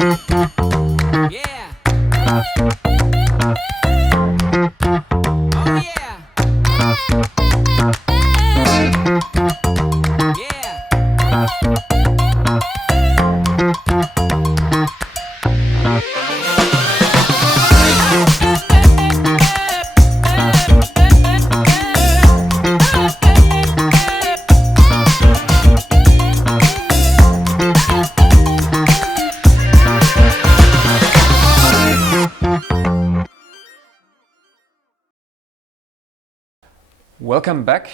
Yeah. Oh yeah. Yeah. Welcome back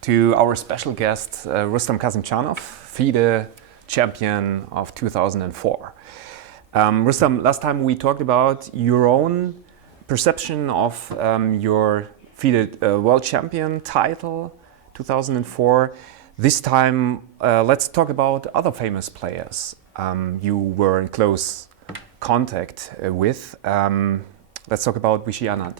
to our special guest, Rustam Kasimdzhanov, FIDE champion of 2004. Rustam, last time we talked about your own perception of your FIDE world champion title 2004. This time, let's talk about other famous players you were in close contact with. Let's talk about Vishy Anand.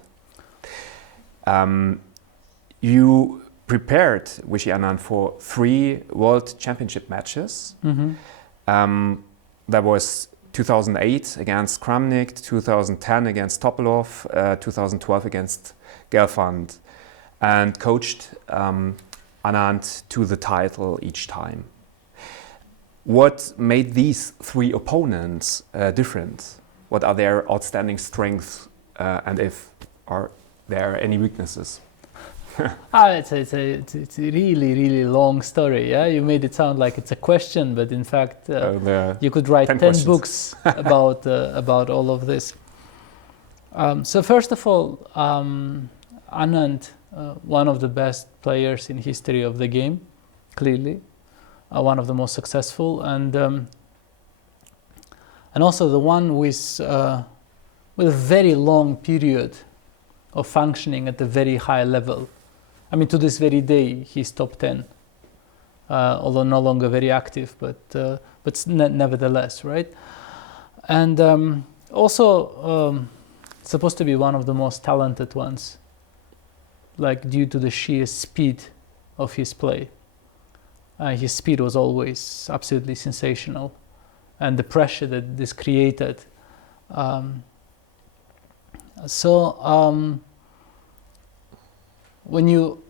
You prepared Vishy Anand for 3 World Championship matches. That was 2008 against Kramnik, 2010 against Topalov, 2012 against Gelfand, and coached Anand to the title each time. What made these 3 opponents different? What are their outstanding strengths, and if are there any weaknesses? It's a really long story. Yeah, you made it sound like it's a question, but in fact, you could write 10 books about all of this. So first of all, Anand, one of the best players in history of the game, clearly, one of the most successful, and also the one with a very long period of functioning at a very high level. I mean, to this very day, he's top 10, although no longer very active, but nevertheless, right? And also supposed to be one of the most talented ones, like due to the sheer speed of his play. His speed was always absolutely sensational, and the pressure that this created. When you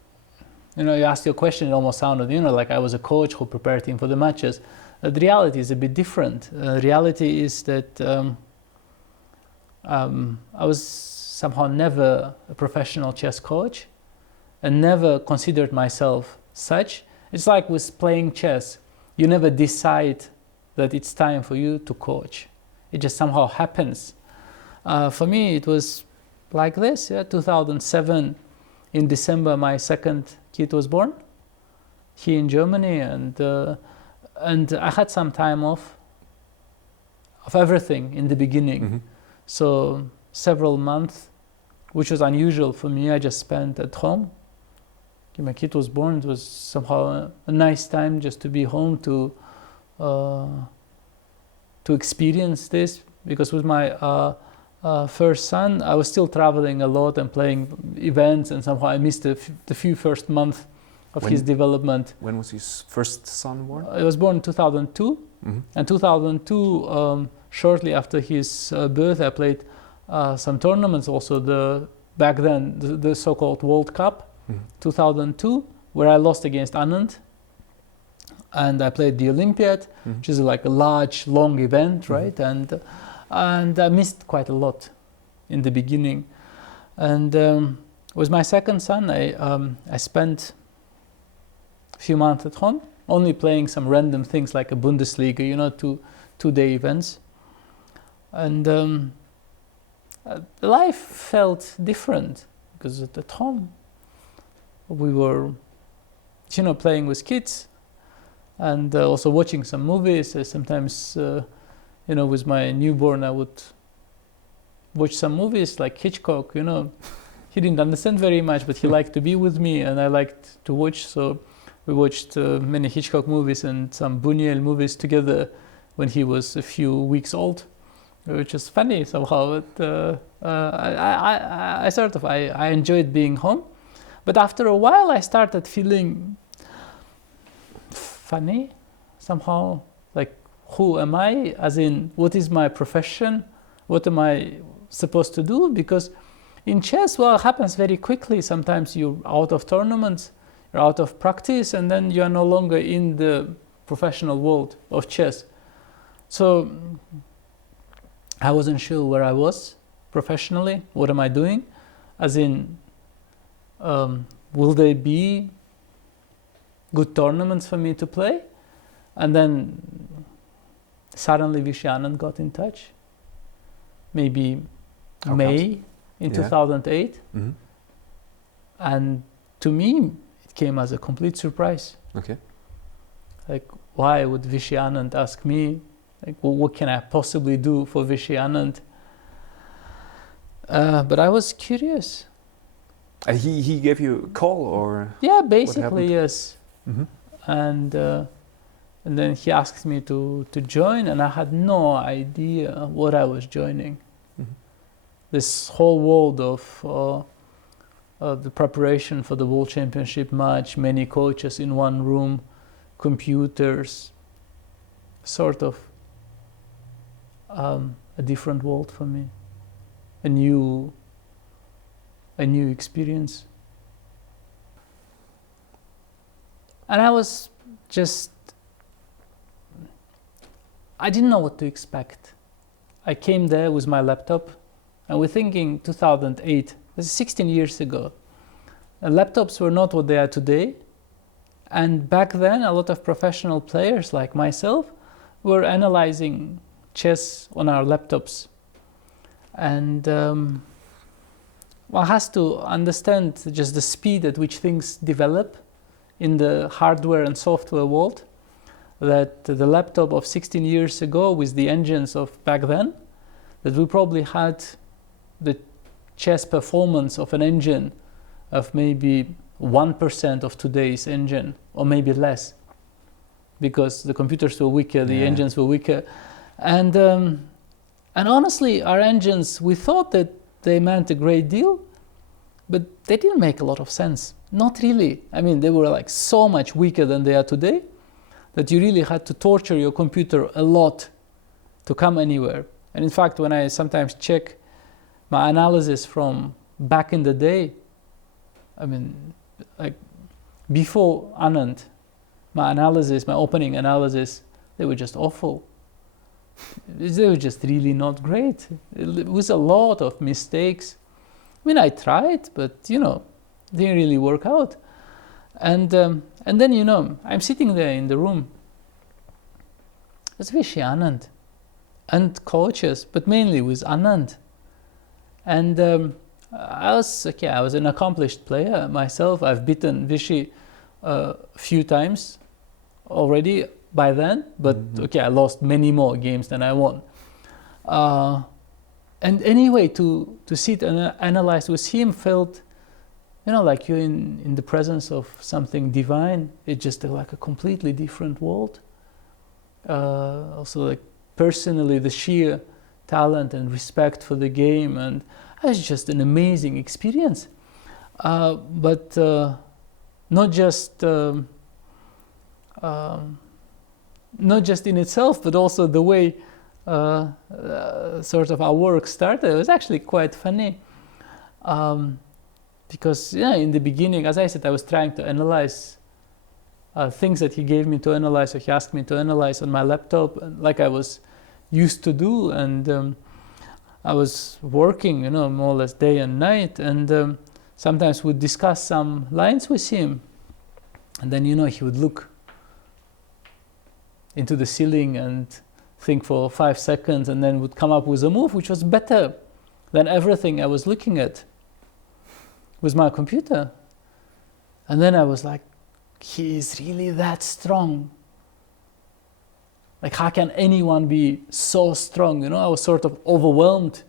asked your question, it almost sounded, like I was a coach who prepared him for the matches. The reality is a bit different. Reality is that I was somehow never a professional chess coach and never considered myself such. It's like with playing chess. You never decide that it's time for you to coach. It just somehow happens. For me, it was like this. 2007, in December, my second kid was born here in Germany, and I had some time off of everything in the beginning. So several months, which was unusual for me, I just spent at home. My kid was born. It was somehow a nice time just to be home to experience this, because with my first son, I was still traveling a lot and playing events, and somehow I missed the few first months of his development. When was his first son born? He was born in 2002, and 2002, shortly after his birth, I played some tournaments, also back then the so-called World Cup, 2002, where I lost against Anand, and I played the Olympiad, which is like a large, long event, right? And I missed quite a lot in the beginning. And with my second son, I spent a few months at home, only playing some random things like a Bundesliga, two-day events. And life felt different, because at home we were, playing with kids, and also watching some movies. Sometimes with my newborn, I would watch some movies like Hitchcock. He didn't understand very much, but he liked to be with me, and I liked to watch. So we watched many Hitchcock movies and some Buñuel movies together when he was a few weeks old, which is funny somehow. But I enjoyed being home. But after a while, I started feeling funny somehow. Like, who am I, as in what is my profession, what am I supposed to do? Because in chess, well, it happens very quickly. Sometimes you're out of tournaments, you're out of practice, and then you are no longer in the professional world of chess. So I wasn't sure where I was professionally. What am I doing? As in, will there be good tournaments for me to play? And then suddenly Vishy Anand got in touch. Maybe May in 2008. Mm-hmm. And to me, it came as a complete surprise. Okay. Like, why would Vishy Anand ask me? Like, well, what can I possibly do for Vishy Anand? But I was curious. He gave you a call, or? Yeah, basically, yes. Mm-hmm. And then he asked me to join, and I had no idea what I was joining. Mm-hmm. This whole world of the preparation for the World Championship match, many coaches in one room, computers, sort of a different world for me, a new experience. And I didn't know what to expect. I came there with my laptop, and we're thinking 2008, this is 16 years ago. Laptops were not what they are today. And back then, a lot of professional players like myself were analyzing chess on our laptops. And one has to understand just the speed at which things develop in the hardware and software world, that the laptop of 16 years ago with the engines of back then, that we probably had the chess performance of an engine of maybe 1% of today's engine, or maybe less, because the computers were weaker, the engines were weaker. And honestly, our engines, we thought that they meant a great deal, but they didn't make a lot of sense. Not really. I mean, they were like so much weaker than they are today that you really had to torture your computer a lot to come anywhere. And in fact, when I sometimes check my analysis from back in the day, I mean, like before Anand, my opening analysis, they were just awful. They were just really not great. It was a lot of mistakes. I mean, I tried, but didn't really work out. And then I'm sitting there in the room. It's Vishy Anand and coaches, but mainly with Anand. And I was an accomplished player myself. I've beaten Vishy a few times already by then, but I lost many more games than I won. And anyway, to sit and analyze with him felt, like you're in the presence of something divine. It's just like a completely different world. Also, like personally, the sheer talent and respect for the game, and it's just an amazing experience. But not just in itself, but also the way sort of our work started. It was actually quite funny. Because in the beginning, as I said, I was trying to analyze things that he gave me to analyze, or he asked me to analyze on my laptop, like I was used to do. And I was working, more or less day and night. And sometimes we'd discuss some lines with him. And then, he would look into the ceiling and think for 5 seconds, and then would come up with a move which was better than everything I was looking at with my computer. And then I was like, he is really that strong. Like, how can anyone be so strong? I was sort of overwhelmed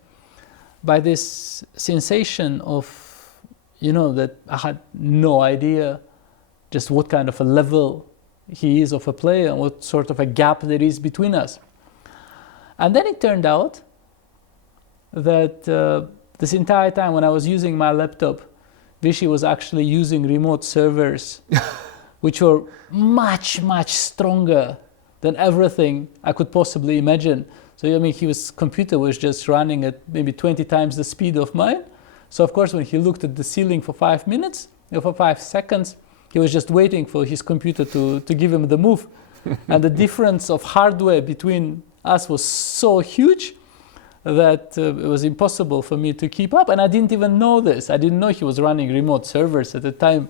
by this sensation of, that I had no idea just what kind of a level he is of a player and what sort of a gap there is between us. And then it turned out that this entire time when I was using my laptop, Vishy was actually using remote servers, which were much, much stronger than everything I could possibly imagine. So I mean, his computer was just running at maybe 20 times the speed of mine. So of course, when he looked at the ceiling for 5 minutes, for 5 seconds, he was just waiting for his computer to give him the move. And the difference of hardware between us was so huge that it was impossible for me to keep up. And I didn't even know this. I didn't know he was running remote servers at the time.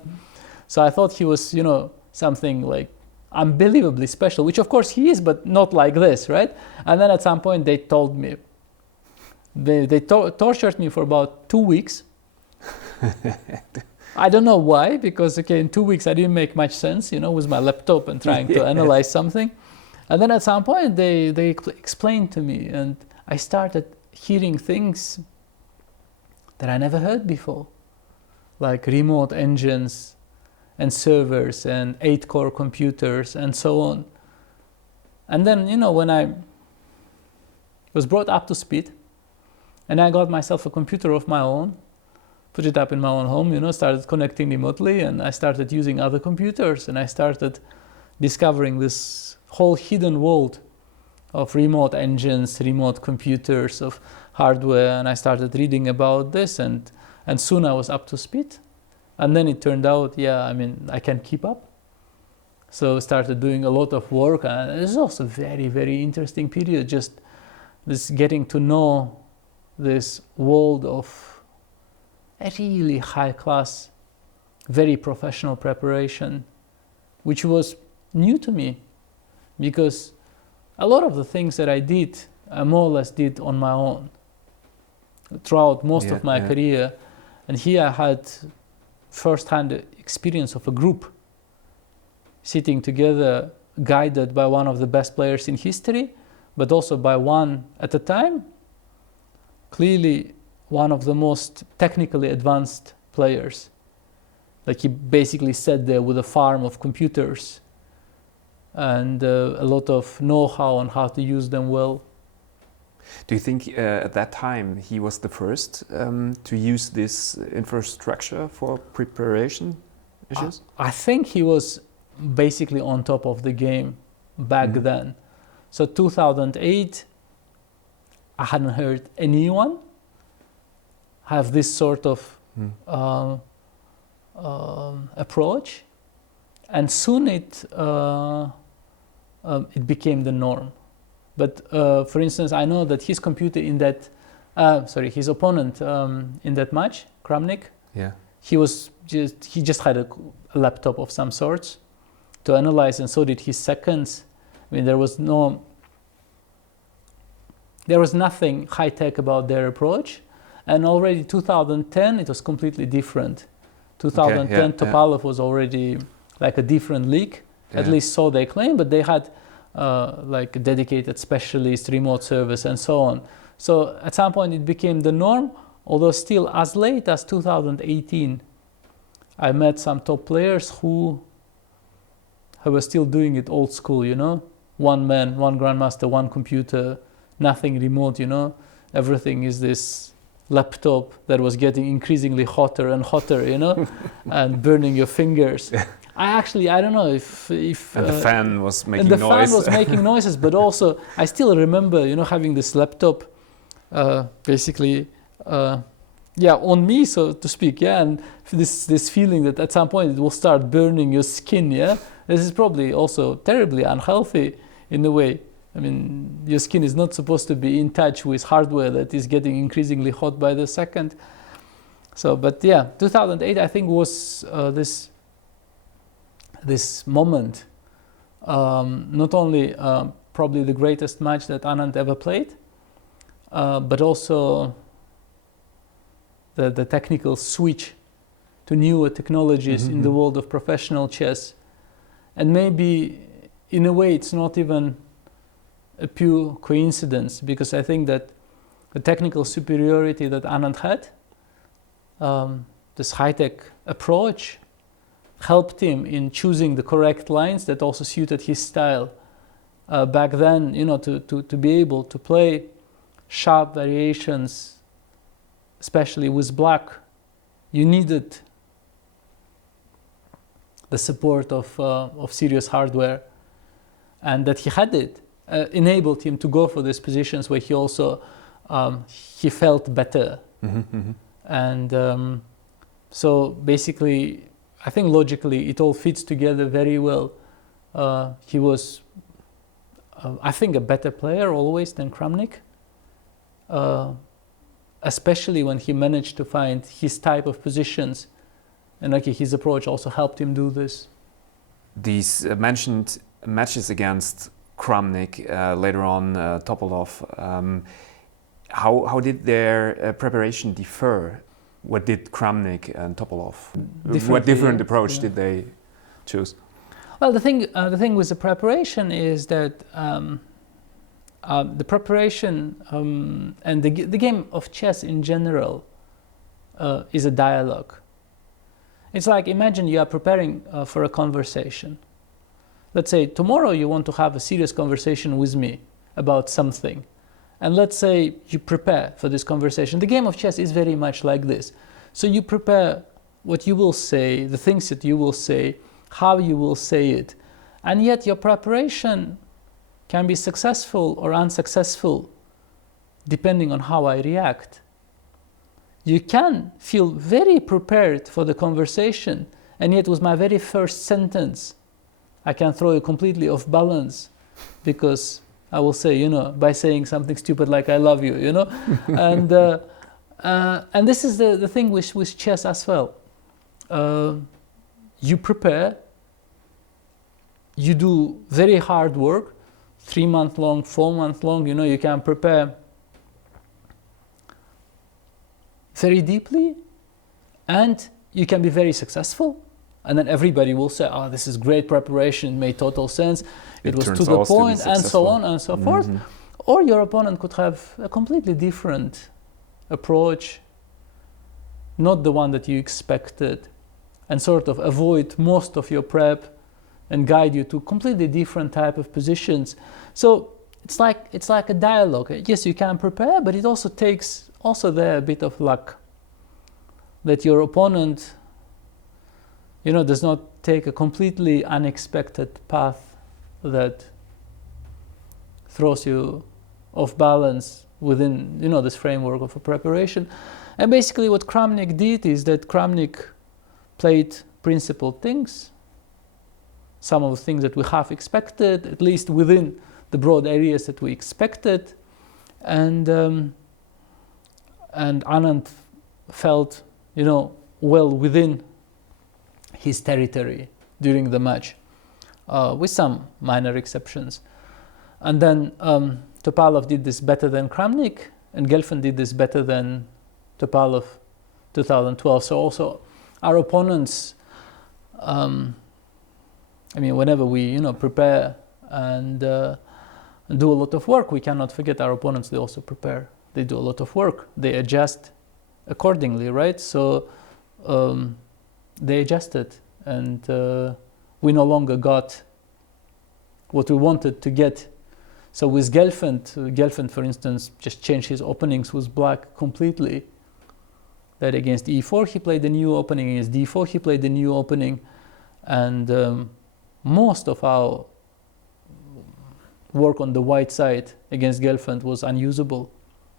So I thought he was, you know, something like unbelievably special, which of course he is, but not like this, right? And then at some point they told me, they tortured me for about 2 weeks. I don't know why, because okay, in 2 weeks I didn't make much sense, you know, with my laptop and trying to analyze something. And then at some point they explained to me, and I started hearing things that I never heard before, like remote engines and servers and 8-core computers and so on. And then, you know, when I was brought up to speed and I got myself a computer of my own, put it up in my own home, you know, started connecting remotely, and I started using other computers, and I started discovering this whole hidden world of remote engines, remote computers, of hardware, and I started reading about this, and soon I was up to speed. And then it turned out, yeah, I mean, I can keep up. So I started doing a lot of work, and it was also a very, very interesting period, just this getting to know this world of a really high-class, very professional preparation, which was new to me, because a lot of the things that I did, I more or less did on my own throughout most of my career. And here I had first-hand experience of a group sitting together, guided by one of the best players in history, but also by one, at the time, clearly one of the most technically advanced players. Like, he basically sat there with a farm of computers and a lot of know-how on how to use them well. Do you think at that time he was the first to use this infrastructure for preparation issues? I think he was basically on top of the game back then. So 2008, I hadn't heard anyone have this sort of approach, and soon it became the norm. But for instance, I know that his computer in that, his opponent in that match, Kramnik, he just had a laptop of some sorts to analyze, and so did his seconds. I mean, there was nothing high tech about their approach. And already 2010, it was completely different. 2010, Topalov was already like a different league, at least so they claim, but they had like a dedicated specialist, remote service, and so on. So at some point it became the norm, although still as late as 2018, I met some top players who were still doing it old school, you know? One man, one grandmaster, one computer, nothing remote, you know? Everything is this laptop that was getting increasingly hotter and hotter, you know, and burning your fingers. I don't know if and the fan was making noise. And the fan was making noises, but also I still remember, you know, having this laptop, basically, on me, so to speak, and this feeling that at some point it will start burning your skin. This is probably also terribly unhealthy in a way. I mean, your skin is not supposed to be in touch with hardware that is getting increasingly hot by the second. So, but yeah, 2008 I think was this moment, not only probably the greatest match that Anand ever played, but also the technical switch to newer technologies in the world of professional chess. And maybe in a way it's not even a pure coincidence, because I think that the technical superiority that Anand had, this high-tech approach, helped him in choosing the correct lines that also suited his style. Back then, you know, to be able to play sharp variations, especially with black, you needed the support of serious hardware. and that he had it enabled him to go for these positions where he also he felt better. And so basically, I think logically it all fits together very well. He was, I think, a better player always than Kramnik, especially when he managed to find his type of positions. And okay, his approach also helped him do this. These mentioned matches against Kramnik, later on Topalov, how did their preparation differ? What did Kramnik and Topalov? What different approach did they choose? Well, the thing with the preparation is that the preparation and the game of chess in general is a dialogue. It's like, imagine you are preparing for a conversation. Let's say tomorrow you want to have a serious conversation with me about something. And let's say you prepare for this conversation. The game of chess is very much like this. So you prepare what you will say, the things that you will say, how you will say it. And yet your preparation can be successful or unsuccessful depending on how I react. You can feel very prepared for the conversation, and yet with my very first sentence, I can throw you completely off balance because I will say, by saying something stupid like "I love you," and this is the thing with chess as well. You prepare, you do very hard work, 3 months long, 4 months long. You can prepare very deeply, and you can be very successful. And then everybody will say, "Oh, this is great preparation, made total sense. It was to the point," and so on and so forth. Or your opponent could have a completely different approach, not the one that you expected, and sort of avoid most of your prep and guide you to completely different type of positions. So it's like a dialogue. Yes, you can prepare, but it also takes there a bit of luck that your opponent does not take a completely unexpected path that throws you off balance within this framework of a preparation. And basically what Kramnik did is that Kramnik played principled things, some of the things that we have expected, at least within the broad areas that we expected, and Anand felt well within his territory during the match, with some minor exceptions. And then Topalov did this better than Kramnik, and Gelfand did this better than Topalov 2012. So also our opponents, whenever we prepare and do a lot of work, we cannot forget our opponents. They also prepare. They do a lot of work. They adjust accordingly, right? So they adjusted, and we no longer got what we wanted to get. So with Gelfand, for instance, just changed his openings with black completely. That against e4 he played the new opening, against d4 he played the new opening, and most of our work on the white side against Gelfand was unusable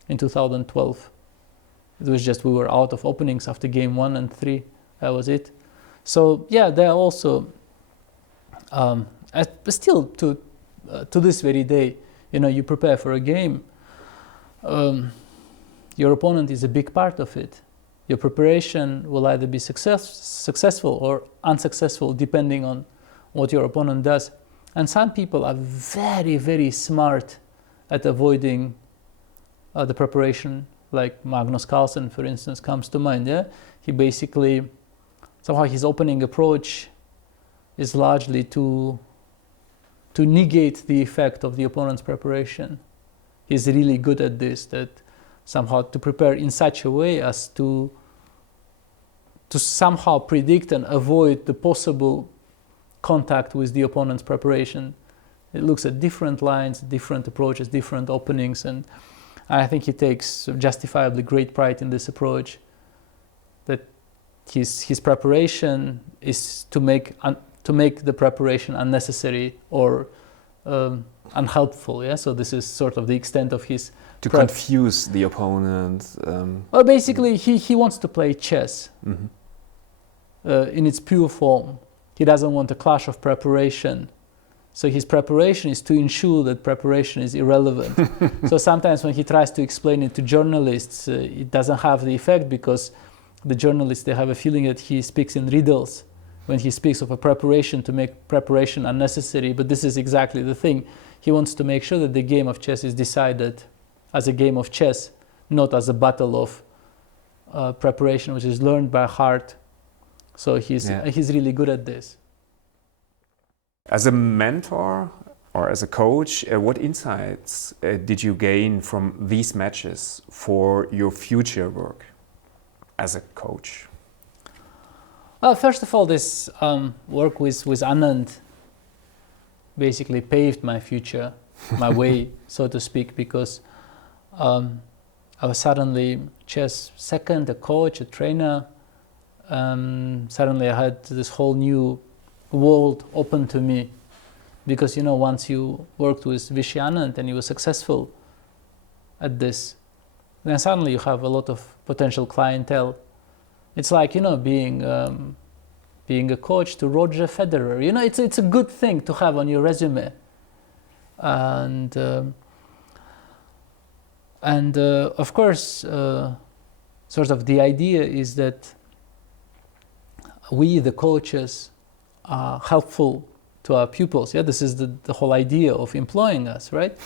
in 2012. It was just we were out of openings after game 1 and 3. That was it. So yeah, there are also still to this very day, you prepare for a game. Your opponent is a big part of it. Your preparation will either be successful or unsuccessful depending on what your opponent does. And some people are very, very smart at avoiding the preparation, like Magnus Carlsen, for instance, comes to mind. Yeah, he basically somehow his opening approach is largely to negate the effect of the opponent's preparation. He's really good at this, that somehow to prepare in such a way as to somehow predict and avoid the possible contact with the opponent's preparation. It looks at different lines, different approaches, different openings, and I think he takes justifiably great pride in this approach, that his preparation is to make the preparation unnecessary or unhelpful. Yeah, so this is sort of the extent of his To confuse the opponent. Well, basically, he wants to play chess Mhm. in its pure form. He doesn't want a clash of preparation. So his preparation is to ensure that preparation is irrelevant. So sometimes when he tries to explain it to journalists, it doesn't have the effect, because the journalists, they have a feeling that he speaks in riddles when he speaks of a preparation, to make preparation unnecessary. But this is exactly the thing. He wants to make sure that the game of chess is decided as a game of chess, not as a battle of preparation, which is learned by heart. So he's really good at this. As a mentor or as a coach, what insights did you gain from these matches for your future work as a coach? Well, first of all, this work with Anand basically paved my future, my way, so to speak, because I was suddenly chess second, a coach, a trainer. Suddenly I had this whole new world open to me, because once you worked with Vishy Anand and you were successful at this, then suddenly you have a lot of potential clientele. It's like being a coach to Roger Federer. It's a good thing to have on your resume, and of course, sort of the idea is that we, the coaches, are helpful to our pupils. Yeah, this is the whole idea of employing us, right?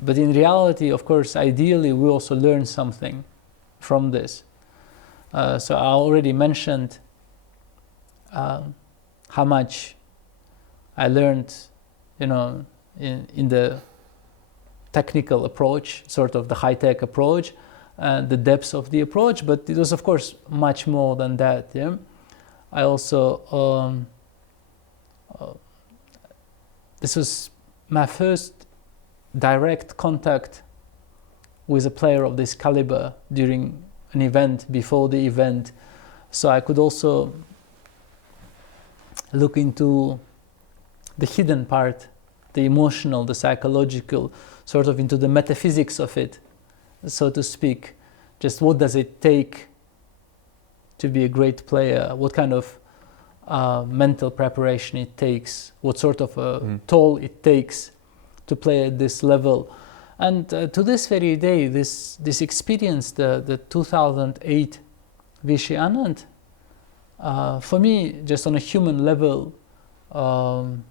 But in reality, of course, ideally, we also learn something from this. So I already mentioned how much I learned, in the technical approach, sort of the high-tech approach, the depths of the approach. But it was, of course, much more than that. Yeah, I also this was my first direct contact with a player of this caliber during an event, before the event. So I could also look into the hidden part, the emotional, the psychological, sort of into the metaphysics of it, so to speak. Just what does it take to be a great player? What kind of mental preparation it takes? What sort of toll it takes to play at this level? And to this very day, this experience, the 2008 Vishy Anand, for me, just on a human level,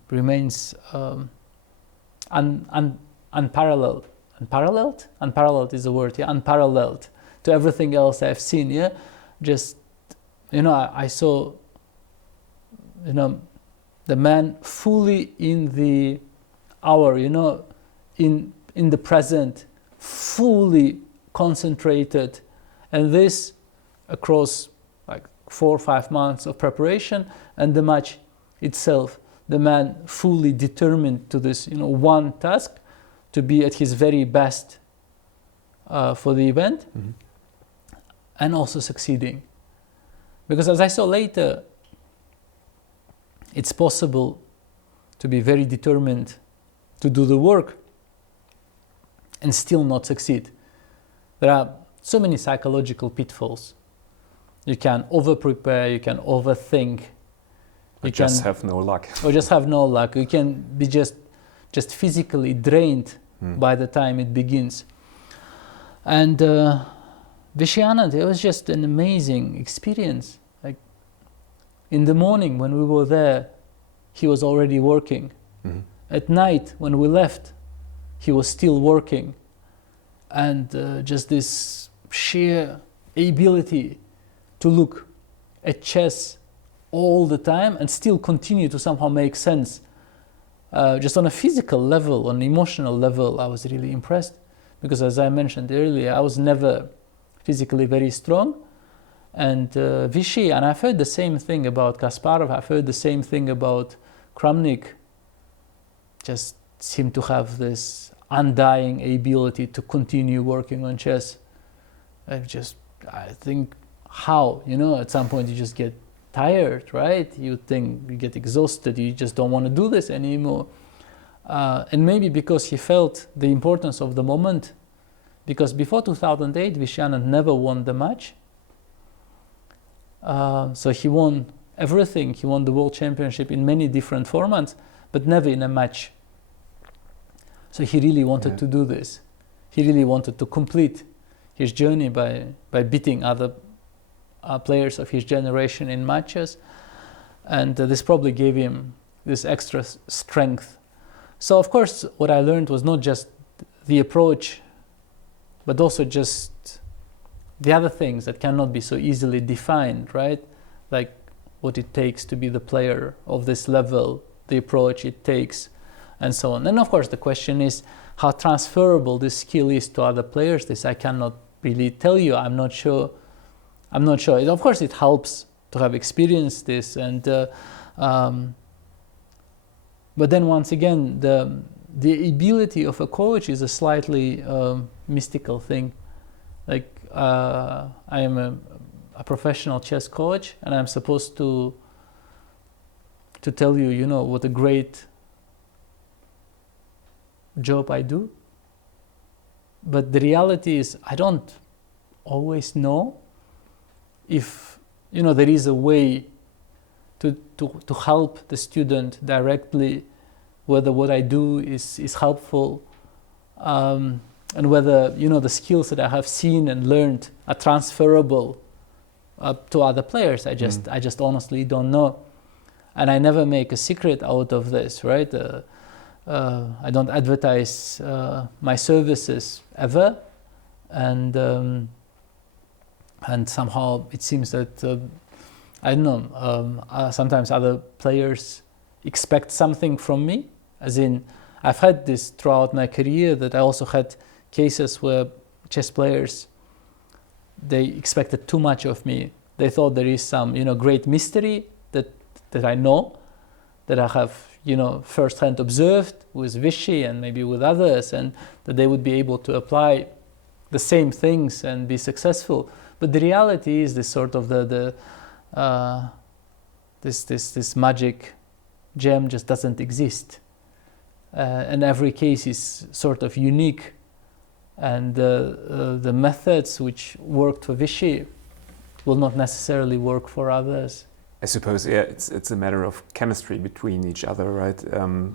remains unparalleled. Unparalleled? Unparalleled is the word, yeah? Unparalleled to everything else I've seen, yeah? Just, I saw, the man fully in the hour, in the present, fully concentrated, and this across like 4 or 5 months of preparation, and the match itself, the man fully determined to this, one task, to be at his very best for the event, and also succeeding. Because as I saw later, it's possible to be very determined to do the work and still not succeed. There are so many psychological pitfalls. You can over-prepare, you can overthink. You just have no luck. Or just have no luck. You can be just physically drained by the time it begins. And Vishy Anand, it was just an amazing experience. Like, in the morning when we were there, he was already working. At night when we left, he was still working. And just this sheer ability to look at chess all the time and still continue to somehow make sense. Just on a physical level, on an emotional level, I was really impressed. Because as I mentioned earlier, I was never physically very strong. And Vishy, and I've heard the same thing about Kasparov, I've heard the same thing about Kramnik, just seemed to have this undying ability to continue working on chess. I think how, at some point you just get tired, right? You think you get exhausted, you just don't want to do this anymore. And maybe because he felt the importance of the moment, because before 2008, Vishy Anand never won the match. So he won everything. He won the World Championship in many different formats, but never in a match. So he really wanted to do this. He really wanted to complete his journey by beating other players of his generation in matches. And this probably gave him this extra strength. So of course, what I learned was not just the approach, but also just the other things that cannot be so easily defined, right? Like what it takes to be the player of this level, the approach it takes, and so on. And of course, the question is how transferable this skill is to other players. This I cannot really tell you. I'm not sure. Of course, it helps to have experienced this, and but then once again, the ability of a coach is a slightly mystical thing. Like I am a professional chess coach, and I'm supposed to tell you, you know, what a great job I do. But the reality is, I don't always know if, you know, there is a way to help the student directly, whether what I do is helpful, and whether, you know, the skills that I have seen and learned are transferable to other players. I just honestly don't know, and I never make a secret out of this, right? I don't advertise my services ever, and somehow it seems that I don't know. Sometimes other players expect something from me, as in I've had this throughout my career, that I also had cases where chess players, they expected too much of me. They thought there is some, you know, great mystery that I know, that I have, you know, firsthand observed with Vishy and maybe with others, and that they would be able to apply the same things and be successful. But the reality is this sort of this magic gem just doesn't exist, and every case is sort of unique, and the methods which worked for Vishy will not necessarily work for others. I suppose, yeah, it's a matter of chemistry between each other, right?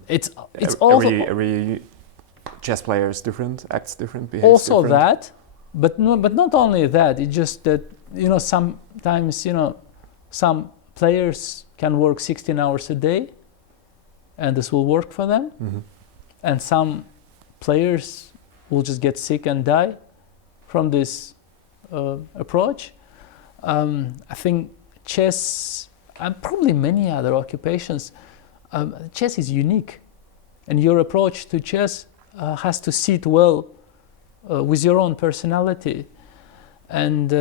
It's also every chess player is different, acts different, behaves also different. that, but not only that. It's just that, you know, sometimes, you know, some players can work 16 hours a day, and this will work for them, and some players will just get sick and die from this approach. I think chess, and probably many other occupations, chess is unique, and your approach to chess has to sit well with your own personality. And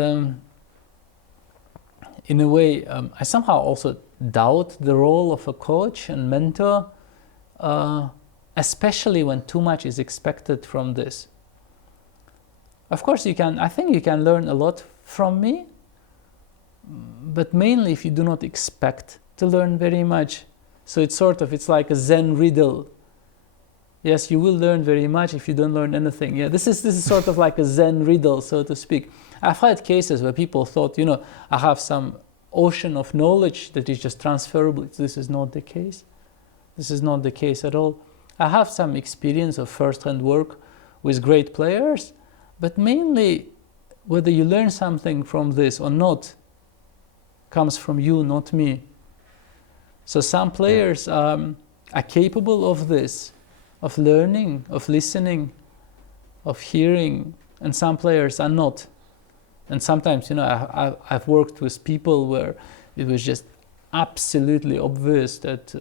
in a way, I somehow also doubt the role of a coach and mentor, especially when too much is expected from this. Of course, I think you can learn a lot from me, but mainly if you do not expect to learn very much. So it's like a Zen riddle. Yes, you will learn very much if you don't learn anything. Yeah, this is sort of like a Zen riddle, so to speak. I've had cases where people thought, you know, I have some ocean of knowledge that is just transferable. This is not the case. This is not the case at all. I have some experience of first-hand work with great players, but mainly whether you learn something from this or not comes from you, not me. So some players are capable of this, of learning, of listening, of hearing, and some players are not. And sometimes, you know, I've worked with people where it was just absolutely obvious that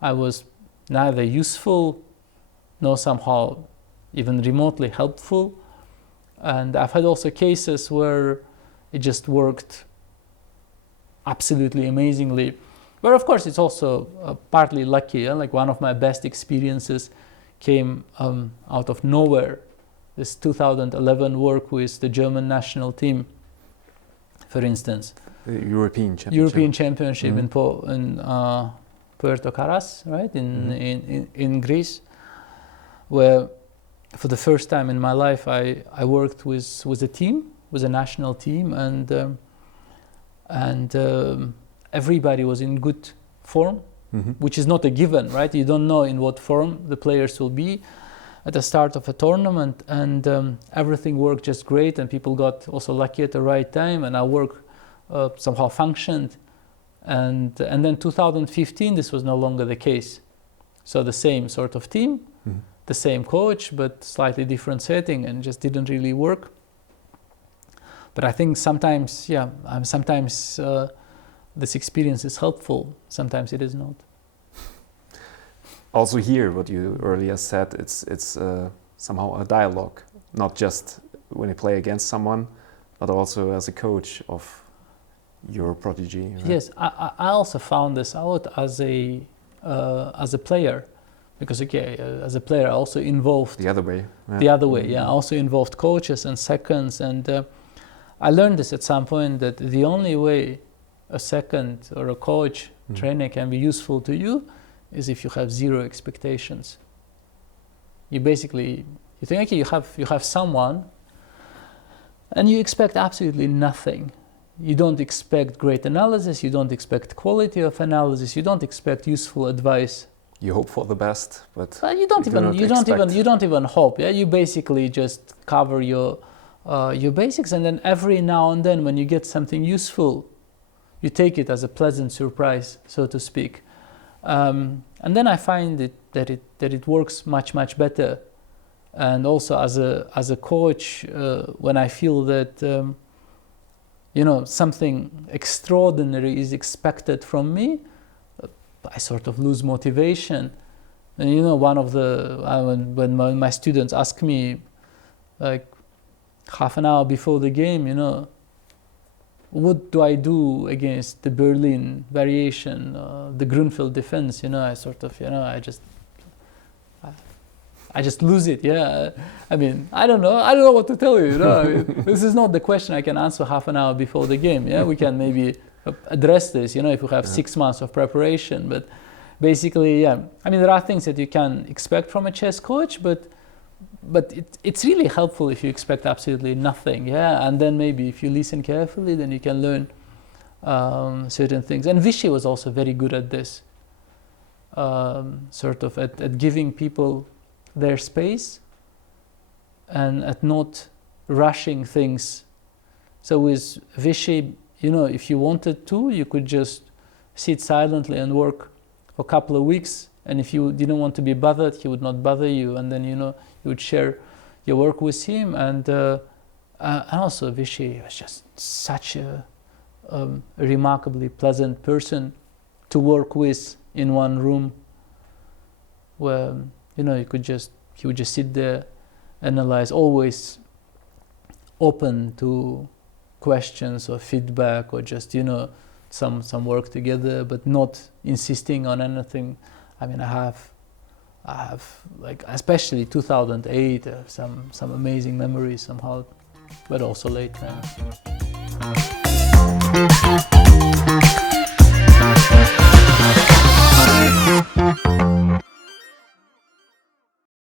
I was neither useful nor somehow even remotely helpful. And I've had also cases where it just worked absolutely amazingly. But of course, it's also partly lucky. Like one of my best experiences came out of nowhere. This 2011 work with the German national team, for instance. The European Championship. European Championship in Puerto Caras, right, in Greece, where for the first time in my life I worked with a team, with a national team, and everybody was in good form, which is not a given, right? You don't know in what form the players will be at the start of a tournament, and everything worked just great, and people got also lucky at the right time, and our work somehow functioned. And then 2015, this was no longer the case. So the same sort of team, the same coach, but slightly different setting, and just didn't really work. But I think sometimes, this experience is helpful. Sometimes it is not. Also here, what you earlier said, it's somehow a dialogue, not just when you play against someone, but also as a coach of your protege. Right? Yes, I also found this out as a player, because as a player I also involved the other way. Yeah. The other way, yeah. I also involved coaches and seconds, and I learned this at some point, that the only way a second or a coach trainer can be useful to you is if you have zero expectations. You think, okay, you have someone, and you expect absolutely nothing. You don't expect great analysis, you don't expect quality of analysis, you don't expect useful advice. You hope for the best, but you don't even hope. Yeah, you basically just cover your basics, and then every now and then when you get something useful, you take it as a pleasant surprise, so to speak. And then I find that it works much better. And also as a coach, when I feel that something extraordinary is expected from me, I sort of lose motivation. And one of when my students ask me, like half an hour before the game, what do I do against the Berlin variation, the Grunfeld defense? I sort of, I just lose it. Yeah, I mean, I don't know what to tell you. I mean, this is not the question I can answer half an hour before the game. Yeah, we can maybe address this, if you have 6 months of preparation. But basically, yeah, I mean, there are things that you can expect from a chess coach, but it's really helpful if you expect absolutely nothing. Yeah, and then maybe if you listen carefully, then you can learn certain things. And Vishy was also very good at this, sort of at giving people their space and at not rushing things. So with Vishy, if you wanted to, you could just sit silently and work for a couple of weeks, and if you didn't want to be bothered, he would not bother you, and then you would share your work with him. And also Vishy was just such a remarkably pleasant person to work with in one room, where he would just sit there, analyze, always open to questions or feedback, or just some work together, but not insisting on anything. I mean, I have like, especially 2008, some amazing memories somehow, but also later.